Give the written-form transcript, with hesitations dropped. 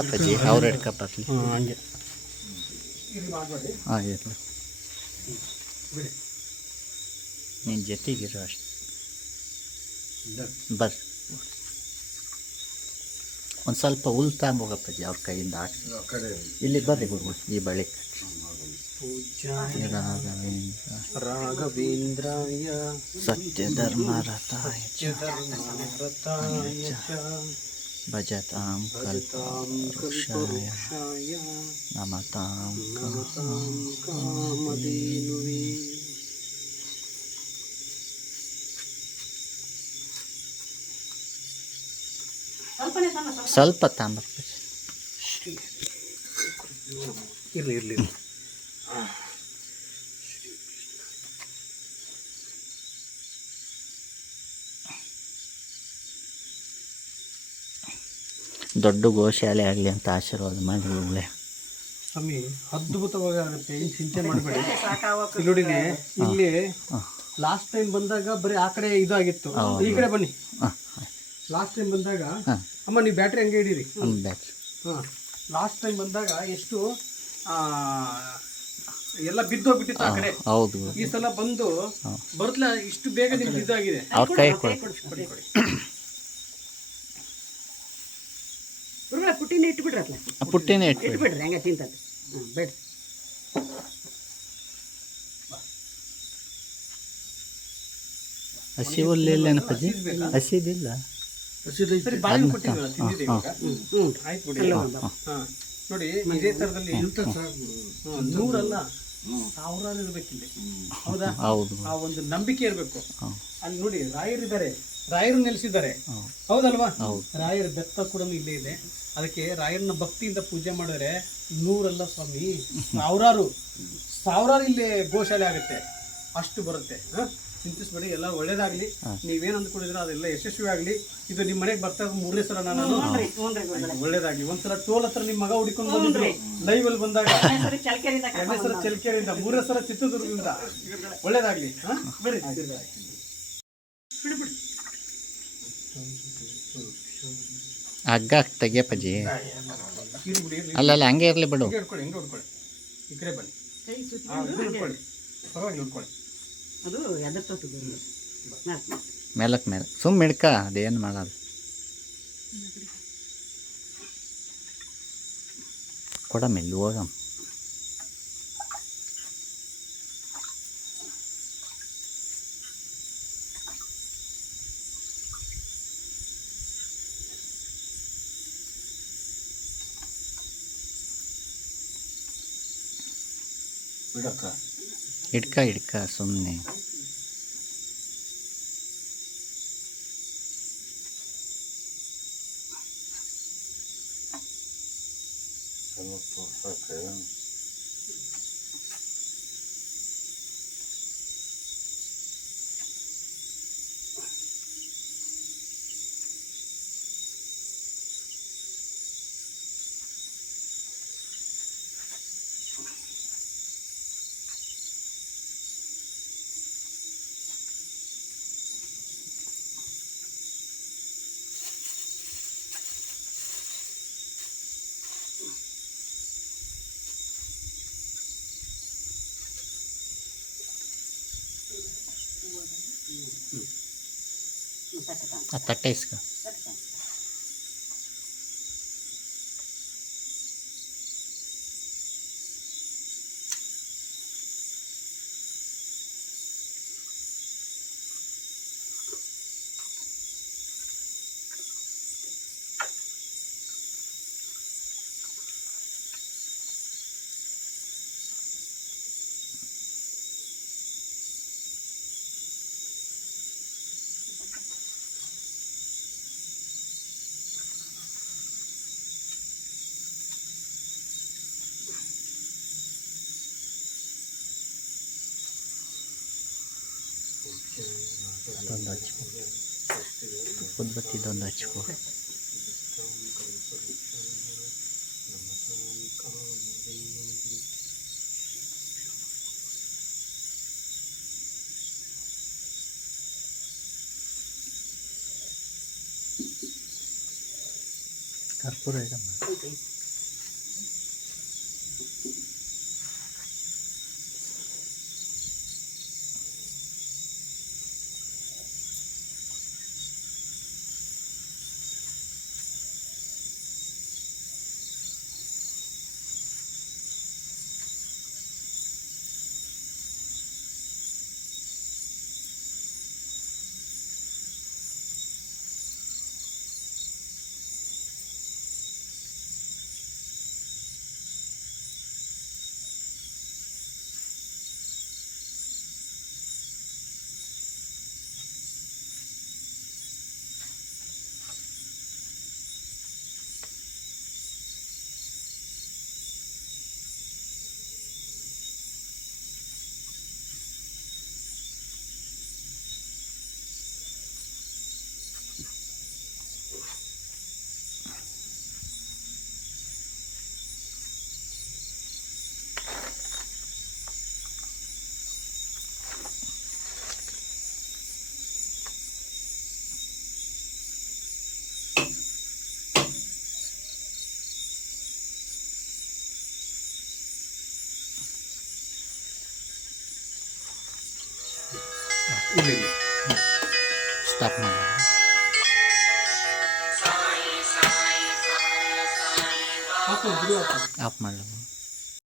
ಅಪ್ಪಾಜಿ ಅವ್ರು ಹಿಡ್ಕ ಬರಲಿ. ಹಂಗೆ ಹಾಂ ಇರಲಿ, ನಿನ್ನ ಜೊತೆಗಿರೋ ಅಷ್ಟು ಬರ್ರಿ. ಒಂದು ಸ್ವಲ್ಪ ಹುಲ್ ತಗೊಂಬೋಗಪ್ಪಾಜಿ ಅವ್ರ ಕೈಯಿಂದ ಹಾಕಿ. ಇಲ್ಲಿ ಬರ್ರಿ ಗುರು, ಈ ಬಳಿಕ ರಾಘವೇಂದ್ರಾಯ ಸತ್ಯಧರ್ಮರತಾಯ ಭಜತಾಂ ಕಲ್ಪವೃಕ್ಷಾಯ ನಮತಾಂ ಕಾಮಧೇನುವೇ. ಸ್ವಲ್ಪ ತಾಂಬರ್ಪಾಜಿ. ಇರಲಿ ಇರಲಿ. ದೊಡ್ಡ ಗೋಶಾಲೆ ಆಗಲಿ ಅಂತ ಆಶೀರ್ವಾದ ಮಾಡಿ ಒಳ್ಳೆ ಸ್ವಾಮಿ. ಅದ್ಭುತವಾಗಿ ಆಗುತ್ತೆ, ಏನು ಚಿಂತೆ ಮಾಡಬೇಡಿ. ನೋಡಿಲಿ, ಇಲ್ಲಿ ಲಾಸ್ಟ್ ಟೈಮ್ ಬಂದಾಗ ಬರೀ ಆ ಕಡೆ ಇದಾಗಿತ್ತು, ಈ ಕಡೆ ಬನ್ನಿ. ಲಾಸ್ಟ್ ಟೈಮ್ ಬಂದಾಗ ಅಮ್ಮ ನೀವು ಬ್ಯಾಟ್ರಿ ಹಂಗೆ ಹಿಡೀರಿ. ಹಾಂ, ಲಾಸ್ಟ್ ಟೈಮ್ ಬಂದಾಗ ಎಷ್ಟು ಎಲ್ಲ ಬಿದ್ದೋಗ್ಬಿಟ್ಟಿತ್ತು ಆ ಕಡೆ. ಹೌದು, ಈ ಸಲ ಬಂದು ಬರ್ತಲ ಇಷ್ಟು ಬೇಗ ನಿಮ್ಗೆ ಇದಾಗಿದೆ. ಅವ್ರ ಕೈ ಕೊಡಿ. ಪುಟ್ಟಿನ ಇಟ್ಬಿಡ್ರಲ್ಲ, ಪುಟ್ಟಿನೇ ಇಟ್ಬಿಡ್ರಿ ಹಂಗೆ ತಿಂತದೆ. ಬೇಡ ಹಸಿ ಹುಲ್ಲೇನಪ್ಪಾಜಿ? ಹಸಿದಿಲ್ಲ. ನೋಡಿ, ಇದೇ ತರದಲ್ಲಿ ನೂರಲ್ಲ ಸಾವಿರಾರು ಇರ್ಬೇಕಿಲ್ಲಿ. ಹೌದಾ? ಹೌದು, ಆ ಒಂದು ನಂಬಿಕೆ ಇರಬೇಕು. ಅಲ್ಲಿ ನೋಡಿ, ರಾಯರಿದ್ದಾರೆ, ರಾಯರು ನೆಲೆಸಿದ್ದಾರೆ. ಹೌದಲ್ವಾ? ರಾಯರ ಬೆತ್ತ ಕೂಡ ಇಲ್ಲೇ ಇದೆ. ಅದಕ್ಕೆ ರಾಯರನ್ನ ಭಕ್ತಿಯಿಂದ ಪೂಜೆ ಮಾಡಿದ್ರೆ ನೂರಲ್ಲ ಸ್ವಾಮಿ, ಸಾವಿರಾರು ಇಲ್ಲಿ ಗೋಶಾಲೆ ಆಗುತ್ತೆ, ಅಷ್ಟು ಬರುತ್ತೆ. ಚಿಂತಿಸ್ಬೇಡಿ, ಎಲ್ಲ ಒಳ್ಳೇದಾಗ್ಲಿ. ನೀವೇನು ಅಂದ್ಕೊಂಡಿದ್ರೆ ಅದೆಲ್ಲ ಯಶಸ್ವಿ ಆಗಲಿ. ಇದು ನಿಮ್ಮ ಮನೆಗೆ ಬರ್ತಾ 3ನೇ ಸಲ ನಾನು ಒಳ್ಳೇದಾಗ್ಲಿ. ಒಂದ್ಸಲ ಟೋಲ್ ಹತ್ರ ನಿಮ್ಮ ಮಗ ಹುಡ್ಕೊಂಡು ಬಂದಿದ್ರು ಲೈವ್ ಅಲ್ಲಿ ಬಂದಾಗ, 2ನೇ ಸಲ ಚಳ್ಕೆರೆಯಿಂದ, 3ನೇ ಸಲ ಚಿತ್ರದುರ್ಗದಿಂದ. ಒಳ್ಳೇದಾಗ್ಲಿ. ಬಿಡಿ ಹಗ್ಗ ತೆಗಿಯಪ್ಪಾಜಿ. ಅಲ್ಲ ಹಂಗೆ ಇರಲಿ ಬಿಡು. ಹಿಡ್ಕೊಳ್ಳಿ, ಹೆಂಗೆ ಹಿಡ್ಕೊಳ್ಳಿ, ಈ ಕಡೆ ಬನ್ನಿ. ಹಿಡ್ಕೊಳ್ಳಿ, ಪರವಾಗಿ ಹಿಡ್ಕೊಳ್ಳಿ. ಅದು ಎದರ್ತದೆ ಮೇಲಕ್ಕೆ ಮೇಲೆ ಸುಮ್ಮ ಹಿಡ್ಕ, ಅದೇನು ಮಾಡಲ್ಲ. ಕೊಡಮ್ಮ ಇಲ್ಲಿ ಹೋಗಮ್ಮ. ಹಿಡ್ಕ ಸುಮ್ಮನೆ. ಆ ತಟ್ಟೆ ಇಸ್ಕ. ಅದೊಂದು ಹಚ್ಕೊ, ತುಪ್ಪದ ಬತ್ತಿದೊಂದು ಹಚ್ಕೊ. ಕರ್ಪೂರ ಇಡಮ್ಮ. ಇಲ್ಲಿ ಸ್ಟಾಪ್ ಮಾಡಿ. ಹಾಕು, ಬಿಡು ಹಾಕು. ಆಫ್ ಮಾಡಲಮ್ಮ.